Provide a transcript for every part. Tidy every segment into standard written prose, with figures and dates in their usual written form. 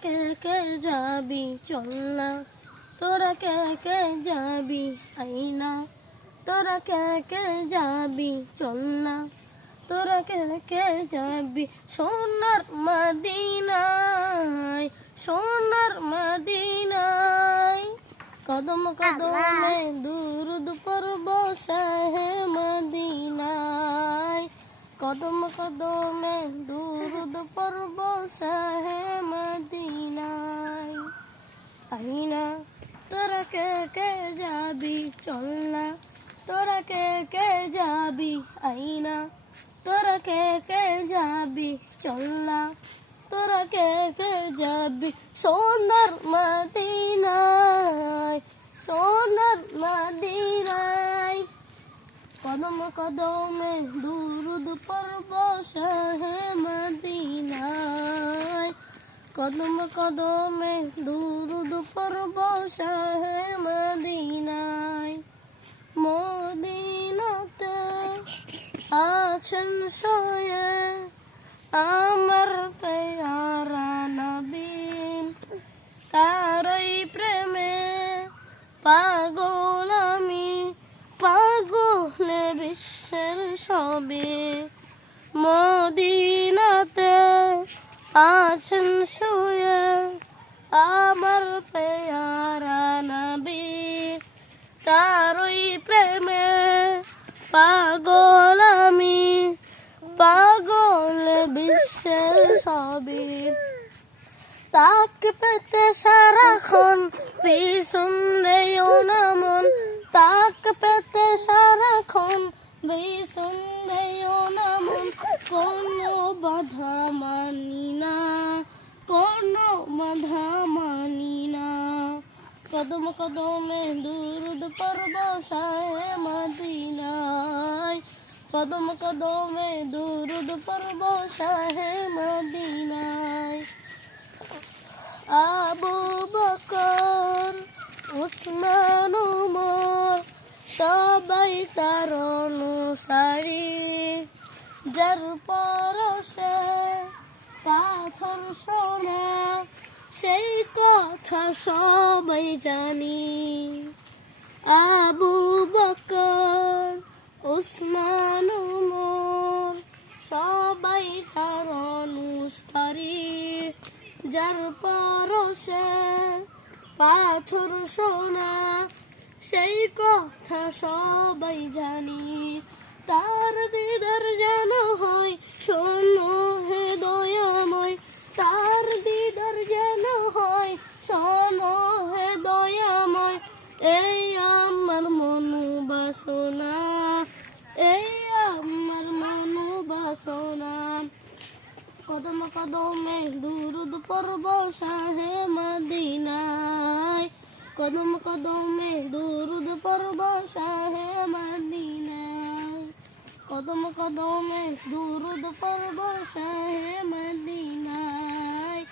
কে কে যাবি চল না, তোরা কে কে যাবি আইনা, তোরা কে কে যাবি চল না, তোরা কে কে যাবি সোনার মদিনায়, সোনার মদিনায়। কদম কদমে দুরুদ পড়ব শাহে মদিনায়, কদম কদমে দুরুদ পড়ব শাহে মদিনায়। আইনা তোরা কে কে যাবি চল না, তোরা কে কে যাবি আইনা, তোরা কে কে যাবি চল না, তোরা কে কে যাবি সোনার মদিনায়, সোনার মদিনায়। কদম কদমে দুরুদ পড়ব শাহে মদিনায়, কদম কদমে দুরুদ পড়ব শাহে মদিনায়। মদিনাতে আছেন শোয়ে আমার পেয়ারা নবী, তারই প্রেমে পাগল আমি, পাগলে বিশ্বের সবে। মদিনাতে আছেন শুয়ে আমার পেয়ারা নবী, তারই প্রেমে পাগল আমি, পাগল বিশ্বের সবে। তাক পেতে সারাক্ষণ ভীষণ দেও না মন, তাক পেতে সারাক্ষণ ভীষণ দেও না মন। কোনো বাধা মানি না, কোনো বাধা মানি না। কদম কদমে দুরুদ পড়ব শাহে মদিনায়, কদম কদমে দুরুদ পড়ব শাহে মদিনায়। আবু বকর ওসমান উমর সবাই তার অনুসারী, যার পরশে পাথর সোনা সেই কথা সবাই জানি। আবু বকর ওসমান উমর সবাই তার অনুসারী, যার পরশে পাথর সোনা সেই কথা সবাই জানি। তার দিদার যেন হয় শোনো হে দয়াময়, তার দিদার যেন হয় শোনো হে দয়াময়। এই আমার মনো বাসনা, এই আমার মনো বাসনা। কদম কদমে দুরুদ পড়ব শাহে মদিনায়, কদম কদমে দুরুদ পড়ব শাহে মদিনায়, কদম কদমে দুরুদ পড়ব শাহে মদিনায়,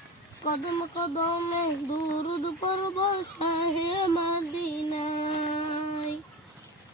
কদম কদমে দুরুদ পড়ব শাহে মদিনায়।